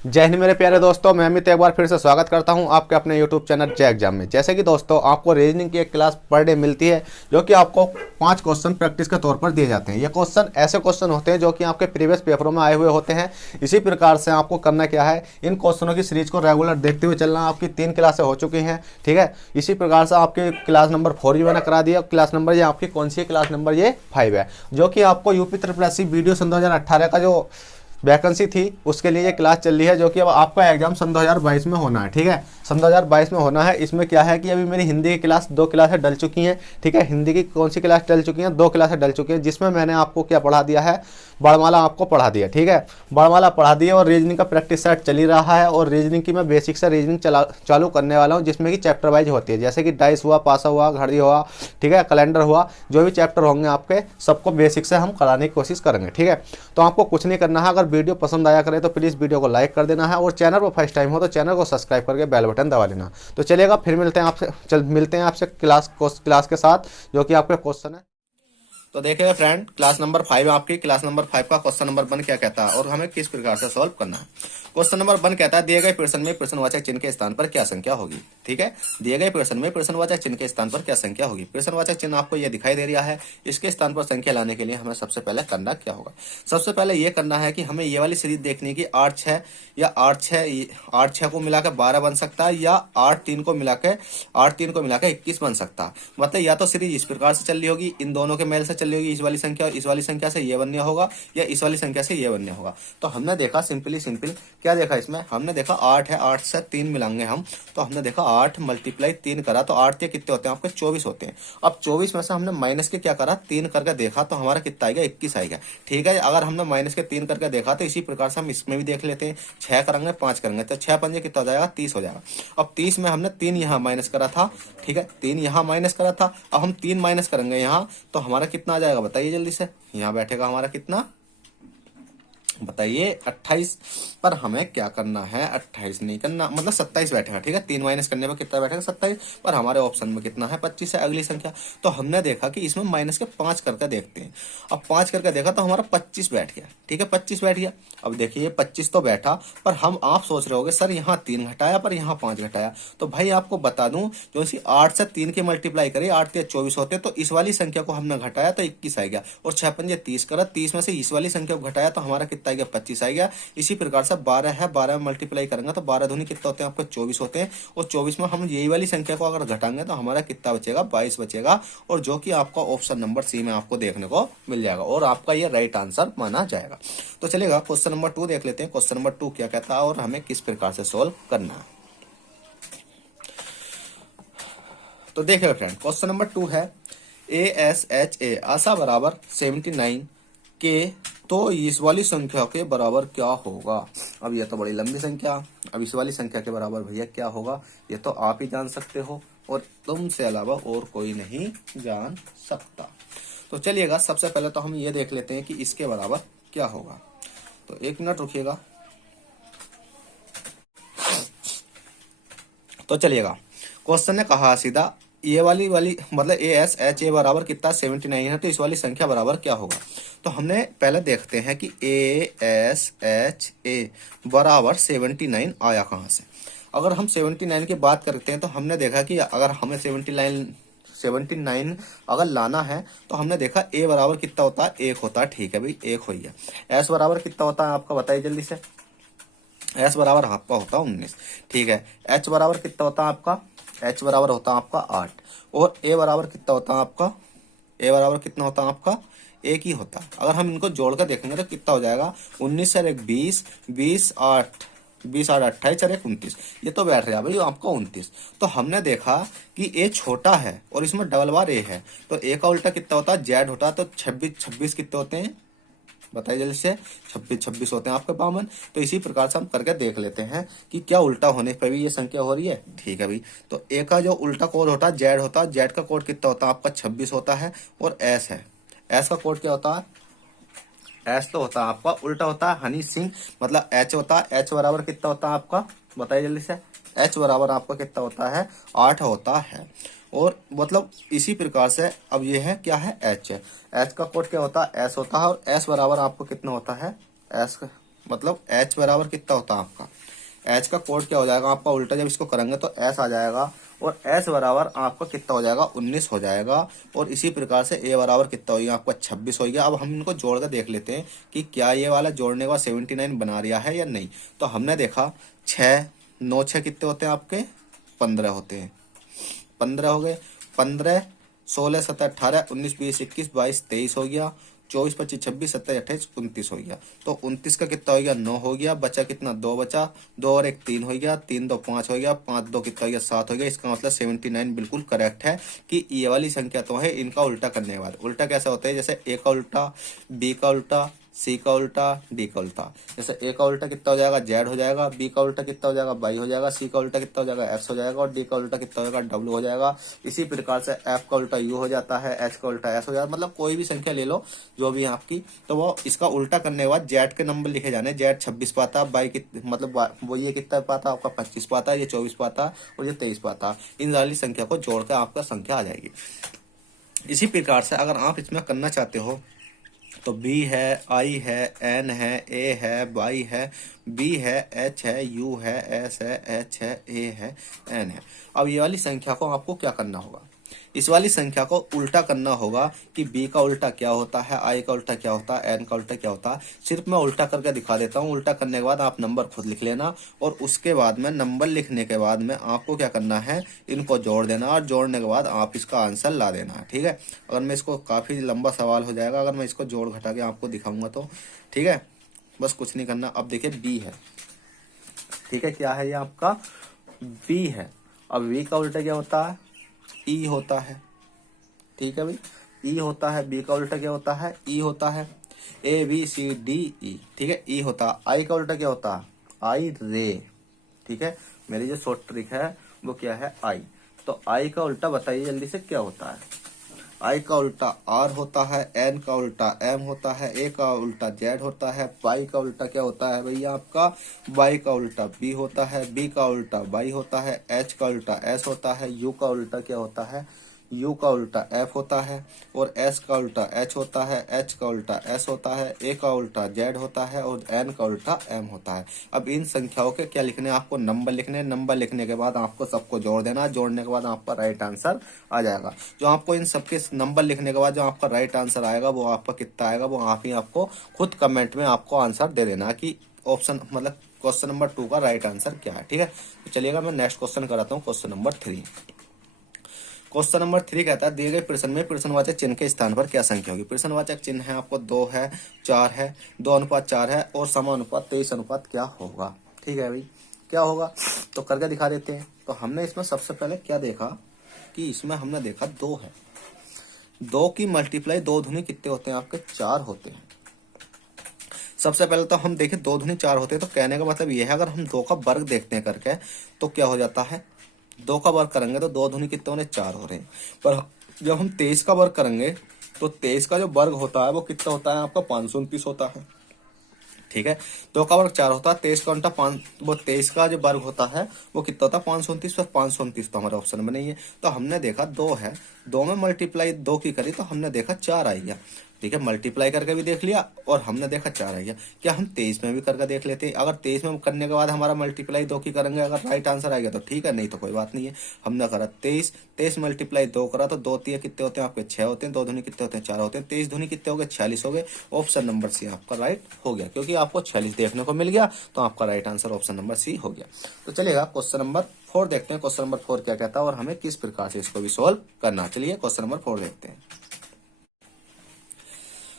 जय हिंद मेरे प्यारे दोस्तों, मैं अमित एक बार फिर से स्वागत करता हूं आपके अपने यूट्यूब चैनल जय एग्जाम में। जैसे कि दोस्तों आपको रीजनिंग की एक क्लास पर डे मिलती है जो कि आपको 5 क्वेश्चन प्रैक्टिस के तौर पर दिए जाते हैं। ये क्वेश्चन ऐसे क्वेश्चन होते हैं जो कि आपके प्रीवियस पेपरों में आए हुए होते हैं। इसी प्रकार से आपको करना क्या है, इन क्वेश्चनों की सीरीज को रेगुलर देखते हुए चलना। आपकी 3 क्लासें हो चुकी हैं, ठीक है। इसी प्रकार से आपके क्लास नंबर 4 भी मैंने करा दिया। क्लास नंबर ये आपकी कौन सी क्लास नंबर ये 5 है, जो कि आपको यूपी ट्रिपल एससी वीडियो सन 2018 का जो वैकेंसी थी उसके लिए ये क्लास चल रही है, जो कि अब आपका एग्जाम सन 2022 में होना है, ठीक है। सन 2022 में होना है। इसमें क्या है कि अभी मेरी हिंदी की क्लास 2 क्लासें डल चुकी हैं, ठीक है। हिंदी की कौन सी क्लास डल चुकी हैं, 2 क्लासें डल चुकी हैं, जिसमें मैंने आपको क्या पढ़ा दिया है, बड़माला आपको पढ़ा दिया, ठीक है। बड़माला पढ़ा दिया और रीजनिंग का प्रैक्टिस सेट चल ही रहा है। और रीजनिंग की मैं बेसिक से रीजनिंग चालू करने वाला हूँ, जिसमें कि चैप्टर वाइज होती है, जैसे कि डाइस हुआ, पासा हुआ, घड़ी हुआ, ठीक है, कैलेंडर हुआ। जो भी चैप्टर होंगे आपके सबको बेसिक से हम कराने की कोशिश करेंगे, ठीक है। तो आपको कुछ नहीं करना है, अगर वीडियो पसंद आया करे तो प्लीज़ वीडियो को लाइक कर देना है, और चैनल पर फर्स्ट टाइम हो तो चैनल को सब्सक्राइब करके बेल बटन दबा लेना। तो चलेगा, फिर मिलते हैं आपसे क्लास के साथ, जो कि आपका क्वेश्चन है। तो देखिए फ्रेंड, क्लास नंबर 5 आपकी क्लास नंबर 5 का क्वेश्चन नंबर 1 क्या कहता है और हमें किस प्रकार से सॉल्व करना है। क्वेश्चन नंबर 1 कहता है, दिए गए प्रश्न में प्रश्नवाचक चिन्ह के स्थान पर क्या संख्या होगी, ठीक है। दिए गए प्रश्न में प्रश्नवाचक चिन्ह के स्थान पर क्या संख्या होगी। प्रश्नवाचक चिन्ह आपको यह दिखाई दे रहा है। इसके स्थान पर संख्या लाने के लिए हमें सबसे पहले करना क्या होगा। सबसे पहले यह करना है कि हमें ये वाली सीरीज देखनी कि 8 6 या 8 6 को मिलाकर 12 बन सकता है, या 8 3 को मिलाकर 21 बन सकता है। मतलब या तो सीरीज इस प्रकार से चल रही होगी, इन दोनों के मेल से चल रही होगी, इस वाली संख्या और इस वाली संख्या से ये बनने होगा, या इस वाली संख्या से ये बनने होगा। तो हमने देखा सिंपल क्या देखा, इसमें हमने देखा 8 है, 8 से 3 मिलाएंगे हम, तो हमने देखा 8 मल्टीप्लाई 3 करा तो 8 के कितने होते हैं आपके 24 होते हैं। अब 24 में से हमने माइनस के क्या करा, 3 करके देखा, तो हमारा कितना आएगा 21 आएगा, ठीक है। अगर हमने माइनस के 3 करके देखा तो इसी प्रकार से हम इसमें भी देख लेते हैं। 6 करेंगे, 5 करेंगे, तो 6 पंजे कितना हो जाएगा 30 हो जाएगा। अब 30 में हमने 3 यहाँ माइनस करा था, ठीक है, 3 यहाँ माइनस करा था। अब हम 3 माइनस करेंगे यहाँ, तो हमारा कितना आ जाएगा बताइए जल्दी से। यहाँ बैठेगा हमारा कितना बताइए 28। पर हमें क्या करना है, 28 नहीं करना, मतलब 27 बैठेगा, ठीक है। 3 माइनस करने पर कितना बैठेगा 27, पर हमारे ऑप्शन में कितना है 25 है अगली संख्या। तो हमने देखा कि इसमें माइनस के 5 करके देखते हैं। अब 5 करके देखा तो हमारा 25 बैठ गया, ठीक है, 25 बैठ गया। अब देखिए 25 तो बैठा, पर आप सोच रहे होगे सर यहाँ 3 घटाया पर यहाँ 5 घटाया। तो भाई आपको बता दूं, जो सी 8 से 3 की मल्टीप्लाई करी, 8 3 24 होते, तो इस वाली संख्या को हमने घटाया तो 21 आ गया, और 6 पंजे 30 करा, 30 में से इस वाली संख्या को घटाया तो हमारा कितना आ गया 25 आ गया। इसी प्रकार से 12 है, 12 में मल्टीप्लाई करेंगे तो 12 दूनी कितना होते हैं आपको 24 होते हैं, और 24 में हम यही वाली संख्या को अगर घटाएंगे तो हमारा कितना बचेगा 22 बचेगा, और जो कि आपका ऑप्शन नंबर सी में आपको देखने को मिल जाएगा, और आपका ये राइट आंसर माना जाएगा। तो चलेगा, क्वेश्चन नंबर 2 देख लेते हैं। क्वेश्चन नंबर 2 क्या कहता है और हमें किस प्रकार से सोल्व करना है। तो देखिए फ्रेंड, क्वेश्चन नंबर 2 है, ASHA आशा बराबर 79 के, तो इस वाली संख्या के बराबर क्या होगा। अब ये तो बड़ी लंबी संख्या, अब इस वाली संख्या के बराबर भैया क्या होगा, ये तो आप ही जान सकते हो, और तुमसे अलावा और कोई नहीं जान सकता। तो चलिएगा, सबसे पहले तो हम ये देख लेते हैं कि इसके बराबर क्या होगा। तो 1 मिनट रुकिएगा। तो चलिएगा, क्वेश्चन ने कहा सीधा ये वाली मतलब ASHA बराबर कितना 79 है, तो इस वाली संख्या बराबर क्या होगा। तो हमने पहले देखते हैं कि ASHA बराबर 79 आया कहाँ से। अगर हम 79 की बात करते हैं तो हमने देखा कि अगर हमें 79 अगर लाना है तो हमने देखा A बराबर कितना होता है 1 होता है, ठीक है भाई 1 हो गया। S बराबर कितना होता है आपका बताइए जल्दी से। S बराबर आपका होता है 19, ठीक है। H बराबर कितना होता है आपका, H बराबर होता है आपका 8, और A बराबर कितना होता है आपका, A बराबर कितना होता है आपका 1 ही होता है। अगर हम इनको जोड़कर देखेंगे तो कितना हो जाएगा 19 और 1 20, 20 8 28 और 1 29, ये तो बैठ रहा है भाई आपका 29। तो हमने देखा कि A छोटा है और इसमें डबल बार A है, तो A का उल्टा कितना होता है Z होता है, तो 26 कितने होते हैं बताइए जल्दी से। 26 होते हैं आपके 52। तो इसी प्रकार से हम करके देख लेते हैं कि क्या उल्टा होने पर भी ये संख्या हो रही है, ठीक है भाई। तो A का जो उल्टा कोड होता है Z होता है, Z का कोड कितना होता है आपका 26 होता है, और S है, S का कोड क्या होता है, S तो होता है आपका उल्टा होता है हनी सिंह, मतलब H होता है, H बराबर कितना होता है आपका बताइए जल्दी से। H बराबर आपका कितना होता है 8 होता है, और मतलब इसी प्रकार से अब ये है क्या है H का कोड क्या होता है S होता है, और S बराबर आपको कितना होता है S मतलब h बराबर कितना होता है आपका, h का कोड क्या हो जाएगा आपका उल्टा, जब इसको करेंगे तो s आ जाएगा, और s बराबर आपका कितना हो जाएगा 19 हो जाएगा। और इसी प्रकार से a बराबर कितना हो गया आपका 26 हो गया। अब हम इनको जोड़ कर देख लेते हैं कि क्या ये वाला जोड़ने का 79 बना रहा है या नहीं। तो हमने देखा 6 9 6 कितने होते हैं आपके 15 होते हैं, 15 हो गए, 15 16 17 18 19 20 21 22 23 हो गया, 24 25 26 27 28 29 हो गया। तो 29 का कितना हो गया 9 हो गया, बचा कितना 2 बचा, 2 और 1 3 हो गया, 3 2 5 हो गया, 5 2 कितना हो गया 7 हो गया। इसका मतलब 79 बिल्कुल करेक्ट है कि ये वाली संख्या तो है, इनका उल्टा करने के बाद उल्टा कैसा होता है, जैसे ए का उल्टा, बी का उल्टा, सी का उल्टा, डी का उल्टा। जैसे ए का उल्टा कितना हो जाएगा जेड हो जाएगा, बी का उल्टा कितना हो जाएगा वाई हो जाएगा, सी का उल्टा कितना हो जाएगा एक्स हो जाएगा, और डी का उल्टा कितना हो जाएगा डब्ल्यू हो जाएगा। इसी प्रकार से एफ का उल्टा यू हो जाता है, एच का उल्टा एस हो जाता है। मतलब कोई भी संख्या ले लो जो भी है आपकी, तो वो इसका उल्टा करने के बाद जेड के नंबर लिखे जाने। जेड 26 पाता, बाई मतलब वो ये कितना पाता आपका 25 पाता, ये 24 पाता और ये 23 पाता। इन वाली संख्या को जोड़कर आपका संख्या आ जाएगी। इसी प्रकार से अगर आप इसमें करना चाहते हो तो B है, I है, N है, A है, Y है, B है, H है, U है, S है, H है, A है, N है। अब ये वाली संख्या को आपको क्या करना होगा, इस वाली संख्या को उल्टा करना होगा कि B का उल्टा क्या होता है, I का उल्टा क्या होता है, N का उल्टा क्या होता है। सिर्फ मैं उल्टा करके दिखा देता हूँ। उल्टा करने के बाद आप नंबर खुद लिख लेना, और उसके बाद में नंबर लिखने के बाद में आपको क्या करना है, इनको जोड़ देना, और जोड़ने के बाद आप इसका आंसर ला देना। ठीक है, अगर मैं इसको, काफ़ी लंबा सवाल हो जाएगा अगर मैं इसको जोड़ घटा के आपको दिखाऊंगा तो। ठीक है, बस कुछ नहीं करना। अब देखिए B है, ठीक है, क्या है ये आपका B है। अब V का उल्टा क्या होता है, E होता है। ठीक है भाई, E होता है। B का उल्टा क्या होता है, E होता है। ABCDE, ठीक है, E होता है। I का उल्टा क्या होता है, I रे। ठीक है, मेरी जो शॉर्ट ट्रिक है वो क्या है, I। तो I का उल्टा बताइए जल्दी से क्या होता है। I का उल्टा R होता है, N का उल्टा M होता है, A का उल्टा Z होता है, Y का उल्टा क्या होता है भैया आपका, Y का उल्टा B होता है, B का उल्टा Y होता है, H का उल्टा S होता है, U का उल्टा क्या होता है, U का उल्टा F होता है, और S का उल्टा H होता है, H का उल्टा S होता है, A का उल्टा Z होता है, और N का उल्टा M होता है। अब इन संख्याओं के क्या लिखने हैं आपको, नंबर लिखने हैं। नंबर लिखने के बाद आपको सबको जोड़ देना, जोड़ने के बाद आपका राइट आंसर आ जाएगा। जो आपको इन सबके नंबर लिखने के बाद जो आपका राइट आंसर आएगा वो आपका कितना आएगा, वो आप ही आपको खुद कमेंट में आपको आंसर दे देना कि ऑप्शन मतलब क्वेश्चन नंबर 2 का राइट आंसर क्या है। ठीक है, तो चलिएगा मैं नेक्स्ट क्वेश्चन कराता हूँ, क्वेश्चन नंबर 3। क्वेश्चन नंबर 3 कहता है दिए गए प्रश्न में प्रश्नवाचक चिन्ह के स्थान पर क्या संख्या होगी। प्रश्नवाचक चिन्ह है आपको 2 है, 4 है, 2:4 है, और समानुपात 23 क्या होगा। ठीक है भाई, क्या होगा तो करके दिखा देते हैं। तो हमने इसमें सबसे पहले क्या देखा कि इसमें हमने देखा 2 है, 2 की मल्टीप्लाई 2 दूनी कितने होते हैं आपके 4 होते हैं। सबसे पहले तो हम देखें 2 दूनी 4 होते हैं, तो कहने का मतलब ये है अगर हम 2 का वर्ग देखते हैं करके तो क्या हो जाता है, 2 का वर्ग करेंगे तो 2 दूनी कितने होने 4 हो रहे हैं। पर जब हम 23 का वर्ग करेंगे तो 23 का जो वर्ग होता है वो कितना होता है आपका 529 होता है। ठीक है, 2 का वर्ग 4 होता है, 23 का उल्टा 5, वो 23 का जो वर्ग होता है वो कितना होता है 529, पर 529 तो हमारे ऑप्शन में नहीं है। तो हमने देखा 2 है, 2 में मल्टीप्लाई 2 की करी तो हमने देखा 4 आई गया। ठीक है, मल्टीप्लाई करके भी देख लिया और हमने देखा 4 आई गया। क्या हम 23 में भी करके देख लेते हैं, अगर 23 में करने के बाद हमारा मल्टीप्लाई 2 की करेंगे अगर राइट आंसर आएगा तो ठीक है, नहीं तो कोई बात नहीं है। हमने करा 23 मल्टीप्लाई 2 करा तो 2 3 कितने होते हैं आपके 6 होते हैं, 2 दूनी कितने होते हैं 4 होते हैं, 23 दूनी कितने हो गए 46 हो गए। ऑप्शन नंबर सी आपका राइट हो गया, क्योंकि आपको 46 देखने को मिल गया तो आपका right answer option number C हो गया। तो चलिएगा क्वेश्चन नंबर 4 देखते हैं, क्वेश्चन नंबर 4 क्या कहता है और हमें किस प्रकार से इसको भी सोल्व करना। चलिए क्वेश्चन नंबर 4 देखते हैं।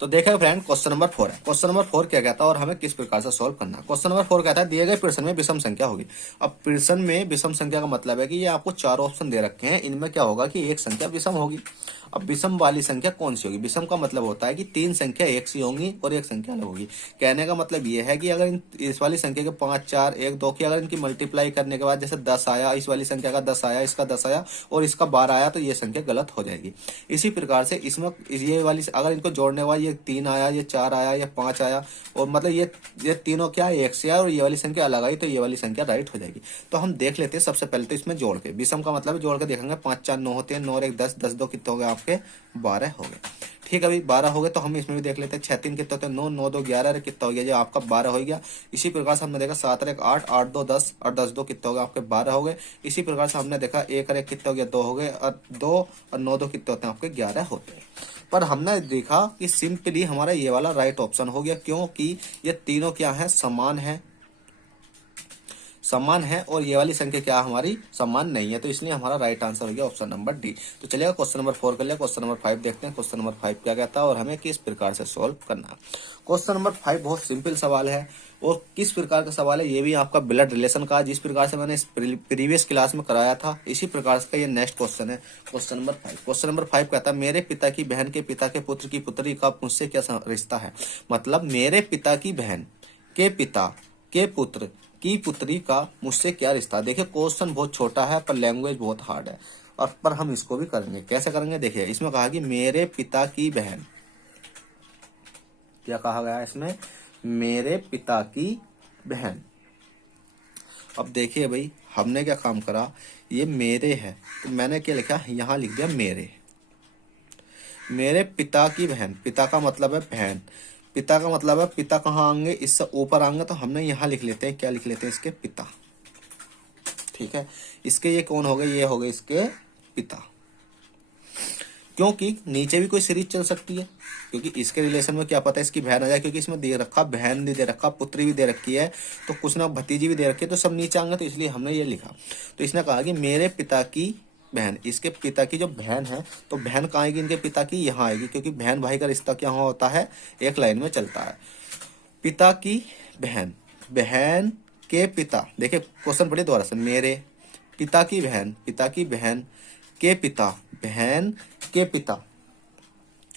तो देखा फ्रेंड, क्वेश्चन नंबर 4 है। क्वेश्चन नंबर 4 क्या कहता है और हमें किस प्रकार से सॉल्व करना है। क्वेश्चन नंबर 4 कहता है दिए गए प्रश्न में विषम संख्या होगी। अब प्रश्न में विषम संख्या का मतलब है कि ये आपको 4 ऑप्शन दे रखे हैं, इनमें क्या होगा कि एक संख्या विषम होगी। अब विषम वाली संख्या कौन सी होगी, विषम का मतलब होता है कि 3 संख्या एक सी होंगी और एक संख्या अलग होगी। कहने का मतलब ये है कि अगर इस वाली संख्या के 5 4 1 2 की अगर इनकी मल्टीप्लाई करने के बाद जैसे 10 आया, इस वाली संख्या का 10 आया, इसका 10 आया और इसका 12 आया तो ये संख्या गलत हो जाएगी। इसी प्रकार से इसमें ये वाली अगर इनको जोड़ने वाला ये 3 आया, ये 4 आया, ये 5 आया और मतलब ये तीनों क्या है एक से आया और ये वाली संख्या अलग आई तो ये वाली संख्या राइट हो जाएगी। तो हम देख लेते हैं सबसे पहले तो इसमें जोड़ के, विषम का मतलब जोड़ के देखेंगे। 5 4 9 होते हैं, 9 और 1 10, 10 2 कितने हो गए आपके आपके 12 हो गए। ठीक है भाई, 12 हो गए। तो हम इसमें भी देख लेते हैं 6 3 कितना होता है 9, 9 2 11, अरे कितना हो गया जो आपका 12 हो गया। इसी प्रकार से हमने देखा 7 और 1 8, 8 2 10 और 10 2 कितना हो गया आपके 12 हो गए। इसी प्रकार से हमने देखा 1 और 1 कितना हो गया 2 हो गए, और 2 और 9 2 कितने होते हैं आपके 11 होते हैं। पर हमने देखा कि सिंपली हमारा ये वाला राइट ऑप्शन हो गया, क्योंकि ये तीनों क्या है, समान है, समान है, और ये वाली संख्या क्या हमारी समान नहीं है, तो इसलिए हमारा राइट आंसर हो गया ऑप्शन नंबर डी। तो चलिएगा क्वेश्चन नंबर 4 कर लिया। क्वेश्चन नंबर 5 देखते हैं क्वेश्चन नंबर 5 क्या कहता है और हमें किस प्रकार से सॉल्व करना है। क्वेश्चन नंबर 5 बहुत सिंपल सवाल है, और किस प्रकार का सवाल है ये भी आपका ब्लड रिलेशन का, जिस प्रकार से मैंने इस प्रीवियस क्लास में कराया था इसी प्रकार का ये नेक्स्ट क्वेश्चन है। क्वेश्चन नंबर 5, क्वेश्चन नंबर 5 कहता है मेरे पिता की बहन के पिता के पुत्र की पुत्री का मुझसे क्या रिश्ता है। मतलब मेरे पिता की बहन के पिता के पुत्र की पुत्री का मुझसे क्या रिश्ता। देखिए क्वेश्चन बहुत छोटा है पर लैंग्वेज बहुत हार्ड है, और पर हम इसको भी करेंगे। कैसे करेंगे देखिए, इसमें कहा कि मेरे पिता की बहन, क्या कहा गया है इसमें, मेरे पिता की बहन। अब देखिए भाई हमने क्या काम करा, ये मेरे है तो मैंने क्या लिखा, यहां लिख दिया मेरे, मेरे पिता की बहन, पिता का मतलब है बहन, पिता का मतलब है पिता कहाँ आएंगे, इससे ऊपर आएंगे, तो हमने यहाँ लिख लेते हैं, क्या लिख लेते हैं, इसके पिता। ठीक है, इसके ये कौन हो गए, ये हो गए इसके पिता, क्योंकि नीचे भी कोई सीरीज चल सकती है, क्योंकि इसके रिलेशन में क्या पता है इसकी बहन आ जाए, क्योंकि इसमें दे रखा बहन भी दे रखा, पुत्री भी दे रखी है, तो कुछ ना भतीजी भी दे रखी है, तो सब नीचे आएंगे, तो इसलिए हमने ये लिखा। तो इसने कहा कि मेरे पिता की बहन, इसके पिता की जो बहन है, तो बहन कहाँ आएगी, इनके पिता की यहाँ आएगी, क्योंकि बहन भाई का रिश्ता क्या होता है, एक लाइन में चलता है। पिता की बहन, बहन के पिता, देखिए क्वेश्चन पढ़िए दोबारा से, मेरे पिता की बहन, पिता की बहन के पिता, बहन के पिता,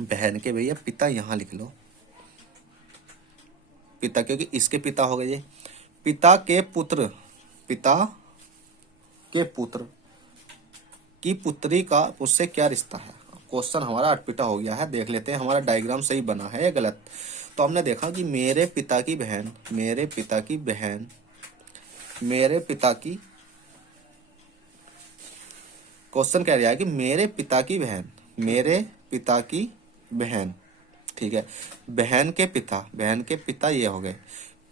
बहन के भैया पिता यहाँ लिख लो, पिता, क्योंकि इसके पिता हो गए ये, पिता के पुत्र, पिता के पुत्र की पुत्री का उससे क्या रिश्ता है। क्वेश्चन हमारा अटपिटा हो गया है, देख लेते हैं हमारा डायग्राम सही बना है या गलत। तो हमने देखा कि मेरे पिता की बहन, मेरे पिता की बहन, मेरे पिता की, क्वेश्चन कह रहा है कि मेरे पिता की बहन, मेरे पिता की बहन, ठीक है, बहन के पिता, बहन के पिता ये हो गए,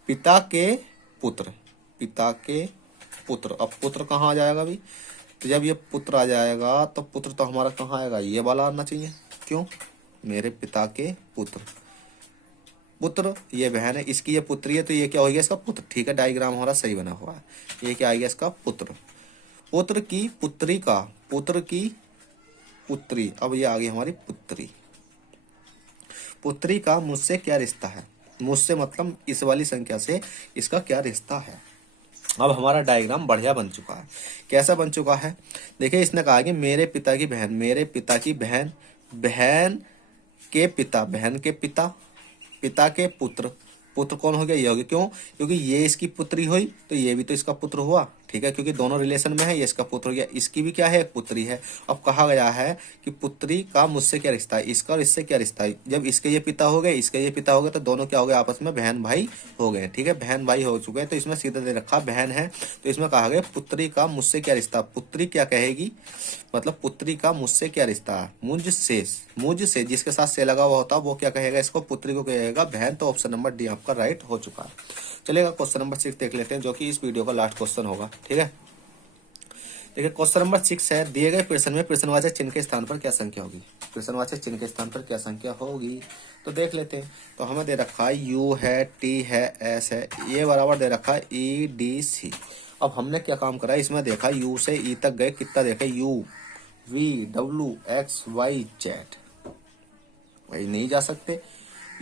पिता के पुत्र, पिता के पुत्र। अब पुत्र कहाँ आ जाएगा भाई, तो जब ये पुत्र आ जाएगा तो पुत्र तो हमारा कहाँ आएगा, ये वाला आना चाहिए, क्यों, मेरे पिता के पुत्र, पुत्र ये बहन है, इसकी ये पुत्री है, तो ये क्या हो गया इसका पुत्र। ठीक है, डायग्राम हमारा सही बना हुआ है, ये क्या आ गया इसका पुत्र, पुत्र की पुत्री का, पुत्र की पुत्री, अब ये आ गई हमारी पुत्री, पुत्री का मुझसे क्या रिश्ता है, मुझसे मतलब इस वाली संख्या से इसका क्या रिश्ता है। अब हमारा डायग्राम बढ़िया बन चुका है। कैसा बन चुका है, देखिए इसने कहा कि मेरे पिता की बहन, मेरे पिता की बहन, बहन के पिता, बहन के पिता, पिता के पुत्र, पुत्र कौन हो गया, ये हो गया, क्यों, क्योंकि ये इसकी पुत्री हुई तो ये भी तो इसका पुत्र हुआ। ठीक है, क्योंकि दोनों रिलेशन में है, ये इसका पुत्र हो गया, इसकी भी क्या है, एक पुत्री है। अब कहा गया है कि पुत्री का मुझसे क्या रिश्ता है, इसका और इससे क्या रिश्ता है। जब इसके ये पिता हो गए, इसके ये पिता हो गए, तो दोनों क्या हो गए, आपस में बहन भाई हो गए। ठीक है, बहन भाई हो चुके हैं, तो इसमें सीधा दे रखा बहन है, तो इसमें कहा गया पुत्री का मुझसे क्या रिश्ता। पुत्री क्या कहेगी, मतलब पुत्री का मुझसे क्या रिश्ता है, मुझसे, मुझसे जिसके साथ से लगा हुआ होता है वो क्या कहेगा, इसको पुत्री को कहेगा बहन। तो ऑप्शन नंबर डी आपका राइट हो चुका है। चलेगा क्वेश्चन नंबर 6 देख लेते हैं, जो कि इस वीडियो का लास्ट क्वेश्चन होगा। ठीक है, देखिए क्वेश्चन नंबर 6 है, दिए गए प्रश्न में प्रश्नवाचक चिन्ह के स्थान पर क्या संख्या होगी। प्रश्नवाचक चिन्ह के स्थान पर क्या संख्या होगी, तो देख लेते हैं। तो हमें दे रखा है यू है, टी है, एस है, ये बराबर दे रखा है ई डी सी। अब हमने क्या काम करा, इसमें देखा यू से ई तक गए, कितना देखे, U V W X Y Z, वही नहीं जा सकते,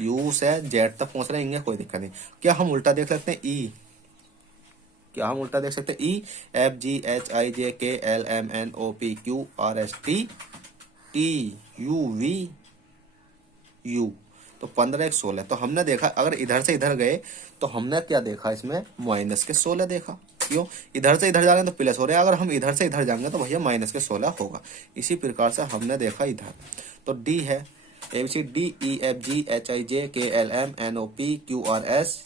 यू से जेड तक पहुंच रहे हैं, कोई दिक्कत नहीं। क्या हम उल्टा देख सकते हैं, ई, क्या हम उल्टा देख सकते हैं, ई F G H I J K L M N O P Q R S T T U V U, तो 15 1 16। तो हमने देखा अगर इधर से इधर गए तो हमने क्या देखा, इसमें माइनस के 16 देखा, क्यों, इधर से इधर जा रहे हैं तो प्लस हो रहे हैं, अगर हम इधर से इधर जाएंगे तो भैया माइनस के 16 होगा। इसी प्रकार से हमने देखा इधर, तो डी है, A B C D E F G H I J K L M N O P Q R S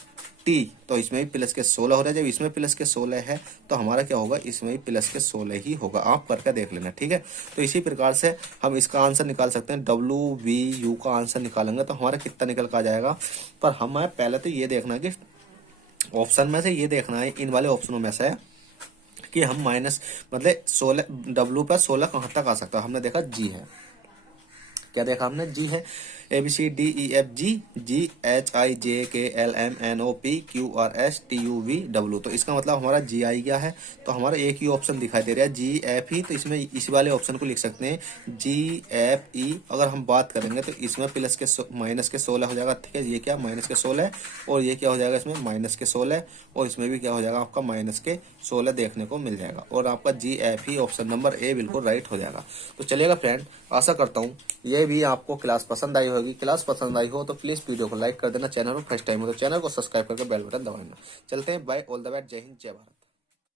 T, तो इसमें भी प्लस के 16 हो रहा है। जब इसमें प्लस के 16 है तो हमारा क्या होगा, इसमें भी प्लस के 16 ही होगा। आप करके देख लेना, ठीक है। तो इसी प्रकार से हम इसका आंसर निकाल सकते हैं। WVU का आंसर निकालेंगे तो हमारा कितना निकल कर आ जाएगा। पर हमें पहले तो ये देखना है कि ऑप्शन में से, ये देखना है इन वाले ऑप्शनों में से कि हम माइनस मतलब 16 W पर 16 कहाँ तक आ सकता है। हमने देखा G है, क्या देखा हमने, G है। ABCDEFG GHIJKLMNOPQRSTUVW, तो इसका मतलब हमारा G आई गया है। तो हमारा एक ही ऑप्शन दिखाई दे रहा है GF ही, तो इसमें इसी वाले ऑप्शन को लिख सकते हैं GFE। अगर हम बात करेंगे तो इसमें प्लस के माइनस के 16 हो जाएगा, ठीक है। ये क्या माइनस के 16 और ये क्या हो जाएगा इसमें माइनस के 16 और इसमें भी क्या हो जाएगा आपका माइनस के 16 देखने को मिल जाएगा और आपका GFE ऑप्शन नंबर ए बिल्कुल राइट हो जाएगा। तो चलिएगा फ्रेंड, आशा करता हूँ ये भी आपको क्लास पसंद आई होगी। क्लास पसंद आई हो तो प्लीज़ वीडियो को लाइक कर देना। चैनल को फर्स्ट टाइम हो तो चैनल को सब्सक्राइब करके बेल बटन दबाना। चलते हैं, बाय, ऑल द बेस्ट, जय हिंद, जय भारत।